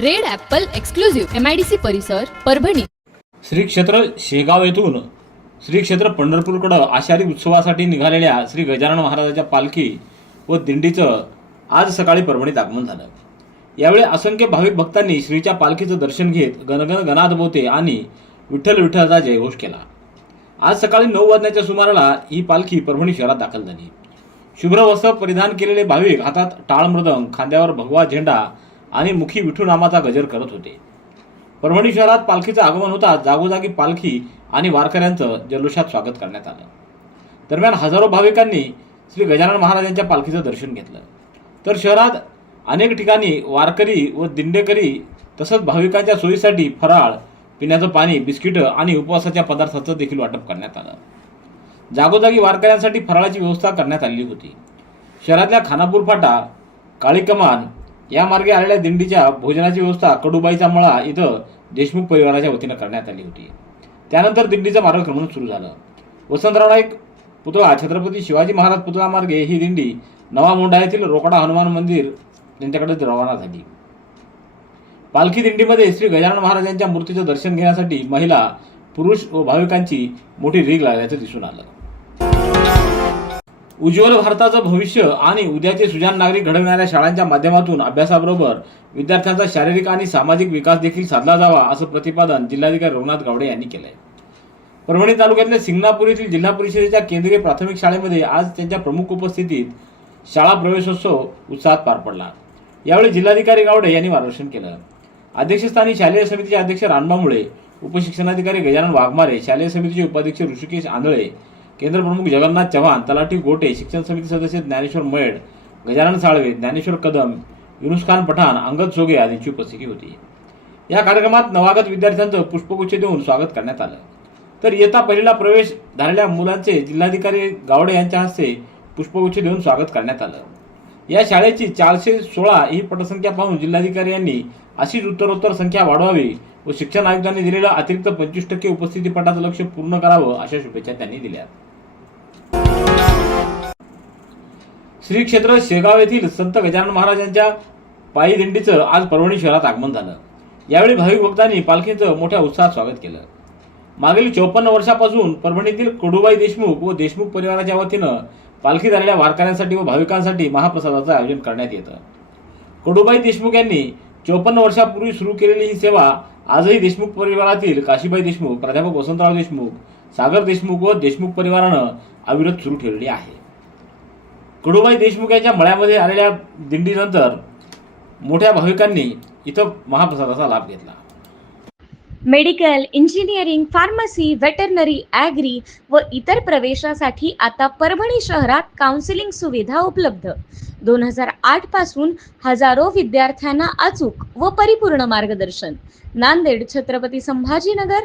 Red Apple exclusive MIDC परिसर परभणी. श्री क्षेत्र शेगाव येथून श्री क्षेत्र पंढरपूरकडं आषाढी उत्सवासाठी निघालेल्या श्री गजानन महाराजाच्या पालखी व दिंडीचं आज सकाळी परभणीत आगमन झालं. यावेळी असंख्य भाविक भक्तांनी श्रीच्या पालखीचं दर्शन घेत गणगण गणात बोते आणि विठ्ठल विठ्ठलचा जयघोष केला. आज सकाळी नऊ वाजण्याच्या सुमाराला ही पालखी परभणी शहरात दाखल झाली. शुभ्र वस्त्र परिधान केलेले भाविक हातात टाळ मृदंग खांद्यावर भगवा झेंडा आणि मुखी विठूनामाचा गजर करत होते. परभणी शहरात पालखीचं आगमन होताच जागोजागी पालखी आणि वारकऱ्यांचं जल्लोषात स्वागत करण्यात आलं. दरम्यान हजारो भाविकांनी श्री गजानन महाराजांच्या पालखीचं दर्शन घेतलं. तर शहरात अनेक ठिकाणी वारकरी व दिंडेकरी तसंच भाविकांच्या सोयीसाठी फराळ पिण्याचं पाणी बिस्किटं आणि उपवासाच्या पदार्थाचं देखील वाटप करण्यात आलं. जागोजागी वारकऱ्यांसाठी फराळाची व्यवस्था करण्यात आलेली होती. शहरातल्या खानापूर फाटा काळी कमान या मार्गे आलेल्या दिंडीच्या भोजनाची व्यवस्था कडुबाईचा मळा इथं देशमुख परिवाराच्या वतीनं करण्यात आली होती. त्यानंतर दिंडीचं मार्गक्रमण सुरू झालं. वसंतराव नाईक पुतळा छत्रपती शिवाजी महाराज पुतळा मार्गे ही दिंडी नवा मोंढा येथील रोकडा हनुमान मंदिर यांच्याकडे रवाना झाली. पालखी दिंडीमध्ये श्री गजानन महाराजांच्या मूर्तीचं दर्शन घेण्यासाठी महिला पुरुष व भाविकांची मोठी रीग लागल्याचं दिसून आलं. उज्ज्वल भारताचं भविष्य आणि उद्याचे सुजान नागरिक घडवणाऱ्या शाळांच्या माध्यमातून अभ्यासाबरोबर विद्यार्थ्यांचा शारीरिक आणि सामाजिक विकास देखील साधला जावा असं प्रतिपादन जिल्हाधिकारी रघुनाथ गावडे यांनी केलंय. परभणी तालुक्यातल्या सिंगणापूर येथील जिल्हा परिषदेच्या केंद्रीय प्राथमिक शाळेमध्ये आज त्यांच्या प्रमुख उपस्थितीत शाळा प्रवेशोत्सव उत्साहात पार पडला. यावेळी जिल्हाधिकारी गावडे यांनी मार्गदर्शन केलं. अध्यक्षस्थानी शालेय समितीचे अध्यक्ष रानबामुळे उपशिक्षणाधिकारी गजानन वाघमारे शालेय समितीचे उपाध्यक्ष ऋषिकेश आंधळे केंद्र प्रमुख जगन्नाथ चव्हाण तलाठी गोटे शिक्षण समिती सदस्य ज्ञानेश्वर मयड गजानन साळवे ज्ञानेश्वर कदम युनुस खान पठाण अंगद सोगे आदींची उपस्थिती होती. या कार्यक्रमात नवागत विद्यार्थ्यांचं पुष्पगुच्छ देऊन स्वागत करण्यात आलं. तर इयत्ता पहिलीला प्रवेश झालेल्या मुलांचे जिल्हाधिकारी गावडे यांच्या हस्ते पुष्पगुच्छ देऊन स्वागत करण्यात आलं. या शाळेची चारशे सोळा ही पटसंख्या पाहून जिल्हाधिकारी यांनी अशीच उत्तरोत्तर संख्या वाढवावी व शिक्षण आयुक्तांनी दिलेलं अतिरिक्त पंचवीस टक्के उपस्थिती पटाचं लक्ष पूर्ण करावं अशा शुभेच्छा त्यांनी दिल्या श्री क्षेत्र शेगाव येथील संत गजानन महाराजांच्या पायी दिंडीचं आज परभणी शहरात आगमन झालं. यावेळी भाविक भक्तांनी पालखीचं मोठ्या उत्साहात स्वागत केलं. मागील चौपन्न वर्षापासून परभणीतील कडुबाई देशमुख व देशमुख परिवाराच्या वतीनं पालखी झालेल्या वारकऱ्यांसाठी व भाविकांसाठी महाप्रसादाचं आयोजन करण्यात येतं. कडुबाई देशमुख यांनी चौपन्न वर्षापूर्वी सुरू केलेली ही सेवा आजही देशमुख परिवारातील काशीबाई देशमुख प्राध्यापक वसंतराव देशमुख सागर देशमुख व देशमुख परिवारानं अविरत सुरू ठेवलेली आहे. कडूबाई देशमुख यांच्या मळ्यामध्ये आलेल्या दिंडीनंतर मोठ्या भाविकांनी इथं महाप्रसादाचा लाभ घेतला. Medical engineering pharmacy veterinary agri व इतर प्रवेशासाठी आता परभणी शहरात काउन्सिलिंग सुविधा उपलब्ध. दोन हजार आठपासून हजारो विद्यार्थ्यांना अचूक व परिपूर्ण मार्गदर्शन. Nanded Chhatrapati Sambhajinagar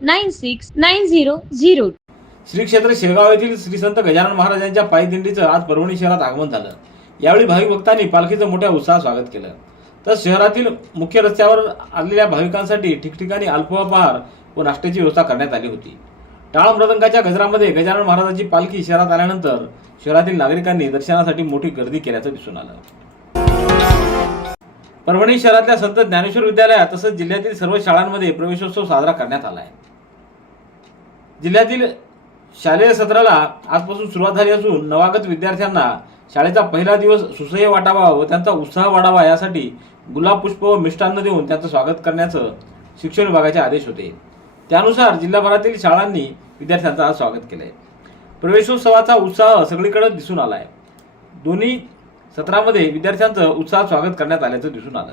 nine six nine zero zero Shri क्षेत्र शेगाव येथील श्री संत गजानन महाराजांच्या पायदिंडीचं आज परभणी शहरात आगमन झालं यावेळी भाविक भक्तांनी पालखीचं मोठ्या उत्साहात स्वागत केलं तर शहरातील मुख्य रस्त्यावर आलेल्या भाविकांसाठी ठिकठिकाणी अल्पोपहार व नाश्त्याची व्यवस्था करण्यात आली होती टाळ मृदंगाच्या गजरामध्ये गजानन महाराजांची पालखी शहरात आल्यानंतर शहरातील नागरिकांनी दर्शनासाठी मोठी गर्दी केल्याचं दिसून आलं परभणी शहरातल्या संत ज्ञानेश्वर विद्यालयात तसंच जिल्ह्यातील सर्व शाळांमध्ये प्रवेशोत्सव साजरा करण्यात आला आहे जिल्ह्यातील शालेय सत्राला आजपासून सुरुवात झाली असून नवागत विद्यार्थ्यांना शाळेचा पहिला दिवस सुसह्य वाटावा व त्यांचा उत्साह वाढावा यासाठी गुलाब पुष्प व मिष्टान्न देऊन त्यांचं स्वागत करण्याचं शिक्षण विभागाचे आदेश होते. त्यानुसार जिल्हाभरातील शाळांनी विद्यार्थ्यांचं आज स्वागत केलं आहे प्रवेशोत्सवाचा उत्साह सगळीकडे दिसून आला आहे दोन्ही सत्रामध्ये विद्यार्थ्यांचं उत्साहात स्वागत करण्यात आल्याचं दिसून आलं.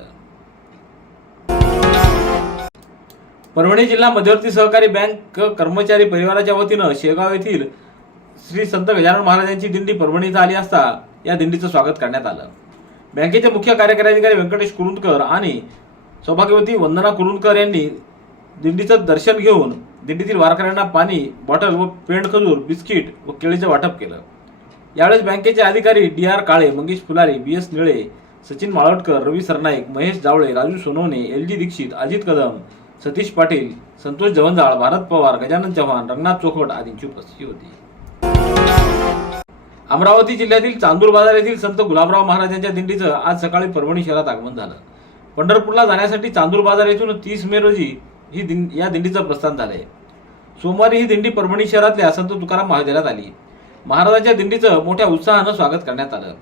परभणी जिल्हा मध्यवर्ती सहकारी बँक कर्मचारी परिवाराच्या वतीनं शेगाव येथील श्री संत गजानन महाराजांची दिंडी परभणीत आली असता या दिंडीचं स्वागत करण्यात आलं. बँकेचे मुख्य कार्यकारी अधिकारी व्यंकटेश कुरुंदकर आणि सौभाग्यवती वंदना कुरुंदकर यांनी दिंडीचं दर्शन घेऊन दिंडीतील वारकऱ्यांना पाणी बॉटल व पेंड खजूर बिस्किट व केळीचं वाटप केलं. यावेळेस बँकेचे अधिकारी D R Kale Mangesh Phulari B S Nile Sachin Malvatkar Ravi Sarnaik Mahesh Jawale Raju Sonawane L G Dixit Ajit Kadam Satish Patil Santosh Javanjal Bharat Pawar Gajanan Chavan Ranganath Chokhat आदींची उपस्थिती होती. अमरावती जिल्ह्यातील चांदूर बाजार येथील संत गुलाबराव महाराजांच्या दिंडीचं आज सकाळी परभणी शहरात आगमन झालं. पंढरपूरला जाण्यासाठी चांदूर बाजार येथून तीस मे रोजी ही दिं या दिंडीचं प्रस्थान झालंय. सोमवारी ही दिंडी परभणी शहरातल्या संत तुकाराम महाविद्यालयात आली. महाराजांच्या दिंडीचं मोठ्या उत्साहानं स्वागत करण्यात आलं.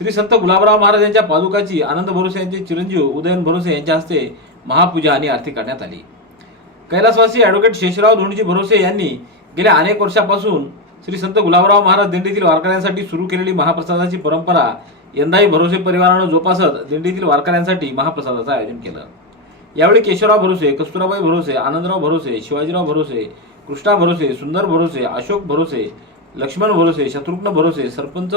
श्री संत गुलाबराव महाराज यांच्या पादुकाची आनंद भरोसे यांचे चिरंजीव उदयन भरोसे यांच्या हस्ते महापूजा आणि आरती करण्यात आली. कैलासवासी ॲडव्होकेट शेषराव धोंडजी भरोसे यांनी गेल्या अनेक वर्षापासून श्री संत गुलाबराव महाराज दिंडीतील वारकऱ्यांसाठी सुरू केलेली महाप्रसादाची परंपरा यंदाही भरोसे परिवारानं जोपासत दिंडीतील वारकऱ्यांसाठी महाप्रसादाचं आयोजन केलं. यावेळी केशवराव भरोसे कस्तुराबाई भरोसे आनंदराव भरोसे शिवाजीराव भरोसे कृष्णा भरोसे सुंदर भरोसे अशोक भरोसे लक्ष्मण भरोसे शत्रुघ्न भरोसे सरपंच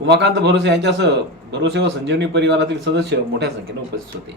उमाकांत भरोसे यांच्यासह भरोसे व संजीवनी परिवारातील सदस्य मोठ्या संख्येने उपस्थित होते.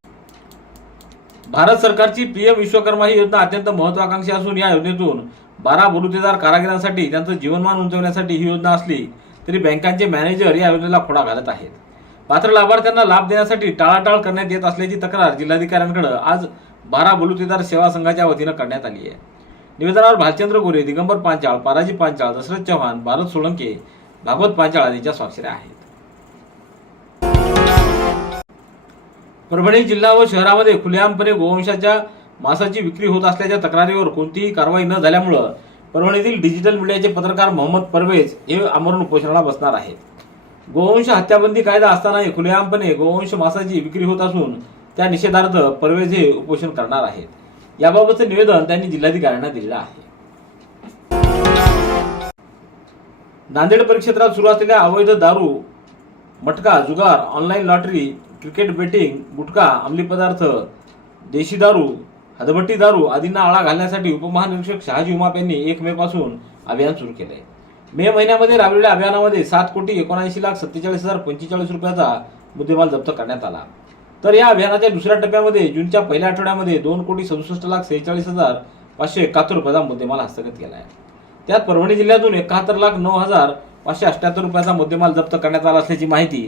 Bharat सरकारची पीएम विश्वकर्मा ही योजना अत्यंत महत्वाकांक्षी असून या योजनेतून बारा बलुतेदार कारागिरांसाठी त्यांचं जीवनमान उंचवण्यासाठी ही योजना असली तरी बँकांचे मॅनेजर या योजनेला खोडा घालत आहेत. मात्र लाभार्थ्यांना लाभ देण्यासाठी टाळाटाळ करण्यात येत असल्याची तक्रार जिल्हाधिकाऱ्यांकडे आज बारा बलुतेदार सेवा संघाच्या वतीनं करण्यात आली आहे. निवेदनावर भालचंद्र गोरे दिगंबर पांचाळ पाराजी पांचाळ दशरथ चव्हाण भारत सोळंके भागवत पांचाळ यांच्या स्वाक्षऱ्या आहेत. परभणी जिल्हा व शहरामध्ये खुलेआमपणे गोवंशाच्या मांसाची विक्री होत असल्याच्या तक्रारीवर कोणतीही कारवाई न झाल्यामुळं परभणीतील डिजिटल मीडियाचे पत्रकार मोहम्मद परवेज हे आमरण उपोषणाला बसणार आहेत. गोवंश हत्याबंदी कायदा असतानाही खुलेआमपणे गोवंश मांसाची विक्री होत असून त्या निषेधार्थ परवेज हे उपोषण करणार आहेत. याबाबतचं निवेदन त्यांनी जिल्हाधिकाऱ्यांना दिलेलं आहे. नांदेड परिक्षेत्रात सुरू असलेल्या अवैध दारू मटका जुगार online lottery cricket betting gutkha अंमली पदार्थ देशी दारू हदभट्टी दारू आदींना आळा घालण्यासाठी उपमहानिरीक्षक शहाजी उमाप यांनी एक मे पासून अभियान सुरू केले मे महिन्यामध्ये राबविलेल्या अभियानामध्ये सात कोटी एकोणऐंशी लाख सत्तेचाळीस हजार पंचेचाळीस रुपयाचा मुद्देमाल जप्त करण्यात आला. तर या अभियानाच्या दुसऱ्या टप्प्यामध्ये जूनच्या पहिल्या आठवड्यामध्ये दोन कोटी सदुसष्ट लाख सेहेचाळीस हजार पाचशे एकाहत्तर रुपयाचा मुद्देमाल हस्तगत केला आहे त्यात परभणी जिल्ह्यातून एकाहत्तर लाख नऊ हजार पाचशे अठ्याहत्तर रुपयाचा मुद्देमाल जप्त करण्यात आला असल्याची माहिती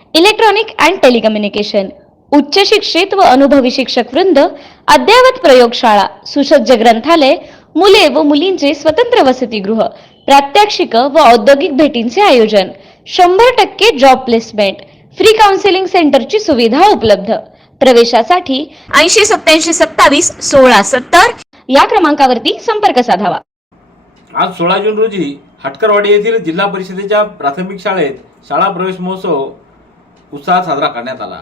electronic and telecommunication उच्च शिक्षित व अनुभवी शिक्षक वृंद अद्ययावत प्रयोगशाळा सुसज्ज ग्रंथालय मुले व मुलींचे स्वतंत्र वसतिगृह प्रात्यक्षिक व औद्योगिक भेटींचे आयोजन शंभर टक्के जॉब प्लेसमेंट फ्री काउन्सिलिंग सेंटरची सुविधा उपलब्ध. प्रवेशासाठी ऐंशी सत्याऐंशी सत्तावीस सोळा सत्तर या क्रमांकावरती संपर्क साधावा. आज सोळा जून रोजी हटकरवाडी येथील जिल्हा परिषदेच्या प्राथमिक शाळेत शाळा प्रवेश महोत्सव उत्साहात साजरा करण्यात आला.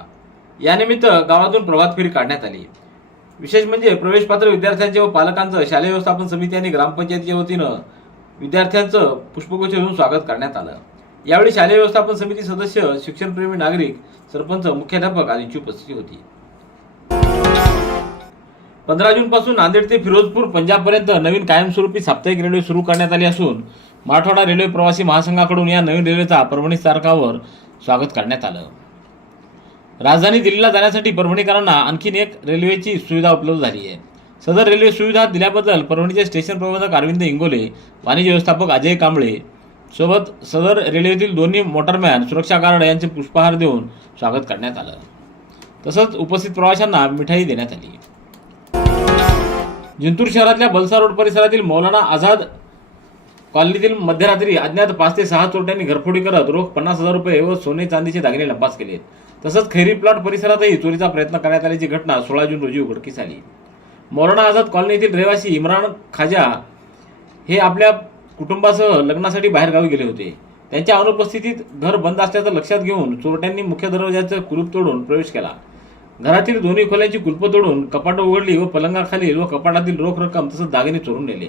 यानिमित्त गावातून प्रभात फेरी काढण्यात आली. विशेष म्हणजे प्रवेशपात्र विद्यार्थ्यांचे व पालकांचं शालेय व्यवस्थापन समिती आणि ग्रामपंचायतीच्या वतीनं विद्यार्थ्यांचं पुष्पगुच्छ घेऊन स्वागत करण्यात आलं. यावेळी शालेय व्यवस्थापन समिती सदस्य शिक्षणप्रेमी नागरिक सरपंच मुख्याध्यापक आदींची उपस्थिती होती. पंधरा जून पासून नांदेड ते फिरोजपूर पंजाबपर्यंत नवीन कायमस्वरूपी साप्ताहिक रेल्वे सुरू करण्यात आली असून मराठवाडा रेल्वे प्रवासी महासंघाकडून या नवीन रेल्वेचा परभणी स्थानकावर स्वागत करण्यात आलं. राजधानी दिल्लीला जाण्यासाठी परभणीकरांना आणखीन एक रेल्वेची सुविधा उपलब्ध झाली आहे. सदर रेल्वे सुविधा दिल्याबद्दल परभणीचे स्टेशन प्रबंधक अरविंद इंगोले वाणिज्य व्यवस्थापक अजय कांबळे सोबत सदर रेल्वेतील दोन्ही मोटरमॅन सुरक्षा गार्ड यांचे पुष्पहार देऊन स्वागत करण्यात आलं. तसंच उपस्थित प्रवाशांना मिठाई देण्यात आली. जिंतूर शहरातल्या बलसा रोड परिसरातील मौलाना आझाद कॉलनीतील मध्यरात्री अज्ञात पाच ते सहा चोरट्यांनी घरफोडी करत रोख पन्नास हजार रुपये व सोने चांदीचे दागिने लंपास केले तसंच खैरी प्लॉट परिसरातही चोरीचा प्रयत्न करण्यात आल्याची घटना सोळा जून रोजी उघडकीस आली. मौलाना आझाद कॉलनीतील रहिवासी इम्रान खाजा हे आपल्या कुटुंबासह लग्नासाठी बाहेरगावी गेले होते. त्यांच्या अनुपस्थितीत घर बंद असल्याचं लक्षात घेऊन चोरट्यांनी मुख्य दरवाजाचं कुलूप तोडून प्रवेश केला. घरातील दोन्ही खोल्यांची कुलपं तोडून कपाटं उघडली व पलंगाखालील व कपाटातील रोख रक्कम तसंच दागिने चोरून नेले.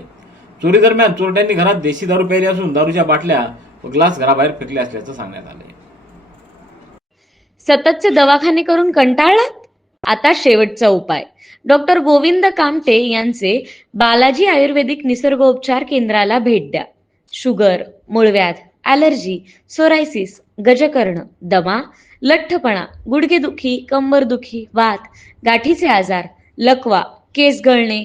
चोरी दरम्यान चोरट्यांनी घरात देशी दारू प्यायली असून दारूच्या बाटल्या व ग्लास घराबाहेर फेकले असल्याचं सांगण्यात आलंय. सततचे दवाखाने करून कंटाळलात? आता शेवटचा उपाय. डॉक्टर गोविंद कामटे यांचे बालाजी आयुर्वेदिक निसर्गोपचार केंद्राला भेट द्या. शुगर मूळव्याध ॲलर्जी सोरायसिस गजकर्ण दमा लठ्ठपणा गुडघेदुखी कंबरदुखी वात गाठीचे आजार लकवा केस गळणे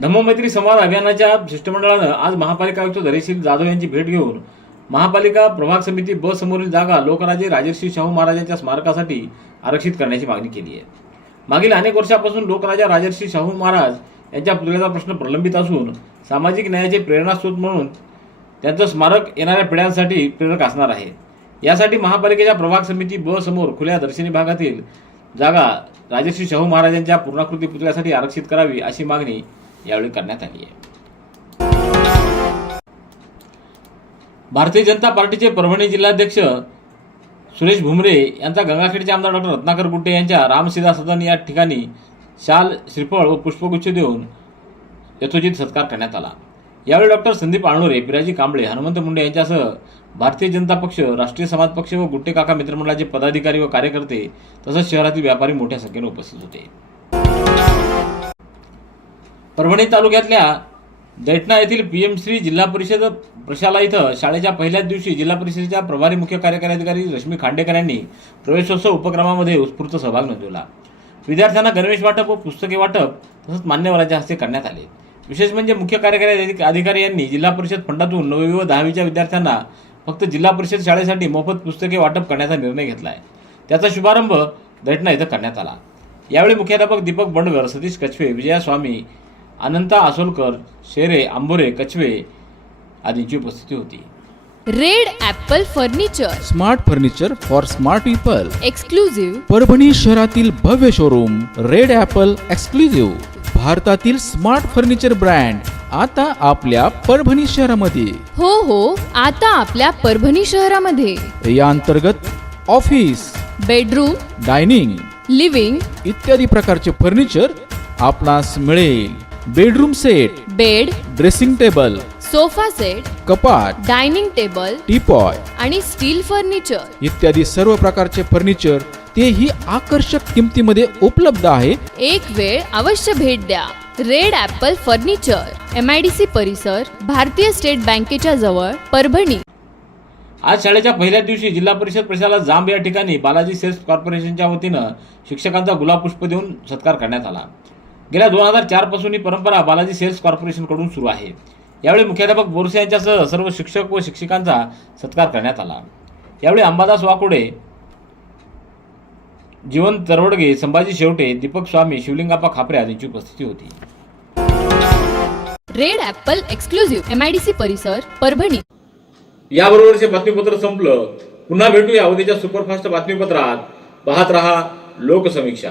धम्ममैत्री संवाद अभियानाच्या शिष्टमंडळानं आज महापालिका आयुक्त धरेशील जाधव यांची भेट घेऊन महापालिका प्रभाग समिती बस समोरील जागा लोकराजे राजर्षी शाहू महाराजांच्या स्मारकासाठी आरक्षित करण्याची मागणी केली आहे. मागील अनेक वर्षापासून लोकराजा राजर्षी शाहू महाराज यांच्या पुतळ्याचा प्रश्न प्रलंबित असून सामाजिक न्यायाचे प्रेरणास्रोत म्हणून त्यांचं स्मारक येणाऱ्या पिढ्यांसाठी प्रेरक असणार आहे. यासाठी महापालिकेच्या प्रभाग समिती ब समोर खुल्या दर्शनी भागातील जागा राजर्षी शाहू महाराजांच्या पूर्णाकृती पुतळ्यासाठी आरक्षित करावी अशी मागणी यावेळी करण्यात आली आहे. भारतीय जनता पार्टीचे परभणी जिल्हाध्यक्ष सुरेश भुमरे यांचा गंगाखेडचे आमदार डॉक्टर रत्नाकर गुट्टे यांच्या रामसीधा सदन या ठिकाणी शाल श्रीफळ व पुष्पगुच्छ देऊन यथोचित सत्कार करण्यात आला. यावेळी डॉक्टर संदीप आणोरे पिराजी कांबळे हनुमंत मुंडे यांच्यासह भारतीय जनता पक्ष राष्ट्रीय समाज पक्ष व गुट्टे काका मित्रमंडळाचे पदाधिकारी व कार्यकर्ते तसंच शहरातील व्यापारी मोठ्या संख्येने उपस्थित होते. परभणी तालुक्यातल्या दैठणा येथील पी एम श्री जिल्हा परिषद प्रशाला इथं शाळेच्या पहिल्याच दिवशी जिल्हा परिषदेच्या प्रभारी मुख्य कार्यकारी अधिकारी रश्मी खांडेकर यांनी प्रवेशोत्सव उपक्रमामध्ये उत्स्फूर्त सहभाग नोंदवला. विद्यार्थ्यांना गणवेश वाटप व पुस्तके वाटप तसंच मान्यवरांच्या हस्ते करण्यात आले. विशेष म्हणजे मुख्य कार्यकारी अधिकारी यांनी जिल्हा परिषद फंडातून नववी व दहावीच्या विद्यार्थ्यांना फक्त जिल्हा परिषद शाळेसाठी मोफत पुस्तके वाटप करण्याचा निर्णय घेतला आहे त्याचा शुभारंभ दैठणा इथं करण्यात आला. यावेळी मुख्याध्यापक दीपक बंडगर सतीश कछवे विजया स्वामी अनंता आसोलकर शेरे आंबोरे कछवे आदींची उपस्थिती होती. Red apple furniture. Smart furniture for smart people. Exclusive Parbhani शहरातील भव्य शोरूम रेड ॲपल एक्सक्लुझिव्ह भारतातील स्मार्ट फर्निचर ब्रँड आता आपल्या परभणी शहरामध्ये. हो हो आता आपल्या परभणी शहरामध्ये. या अंतर्गत ऑफिस बेडरूम डायनिंग लिव्हिंग इत्यादी प्रकारचे फर्निचर आपणास मिळेल. Bedroom set bed dressing table sofa set कपाट डायनिंग टेबल टीपॉय आणि स्टील फर्निचर. इत्यादी सर्व प्रकारचे फर्निचर तेही आकर्षक किमतीमध्ये उपलब्ध आहे. एक वेळ अवश्य भेट द्या. Red Apple furniture M I D C परिसर भारतीय स्टेट बँकेच्या जवळ परभणी. आज शाळेच्या पहिल्याच दिवशी जिल्हा परिषद प्रशाला जांब या ठिकाणी बालाजी सेल्स कॉर्पोरेशनच्या वतीनं शिक्षकांचा गुलाब पुष्प देऊन सत्कार करण्यात आला. गेल्या दोन हजार चारपासून ही परंपरा बालाजी सेल्स कॉर्पोरेशनकडून सुरू आहे. यावेळी मुख्याध्यापक बोरसे यांच्यासह सर्व शिक्षक व शिक्षिकांचा सत्कार करण्यात आला. यावेळी अंबादास वाकोडे जीवन तरवडगे संभाजी शेवटे दीपक स्वामी शिवलिंगाप्पा खापरे आदींची उपस्थिती होती. Red apple exclusive M I D C परिसर परभणी. याबरोबरचे बातमीपत्र संपलं. पुन्हा भेटूया उद्याच्या सुपरफास्ट बातमीपत्रात. पाहत रहा लोकसमीक्षा.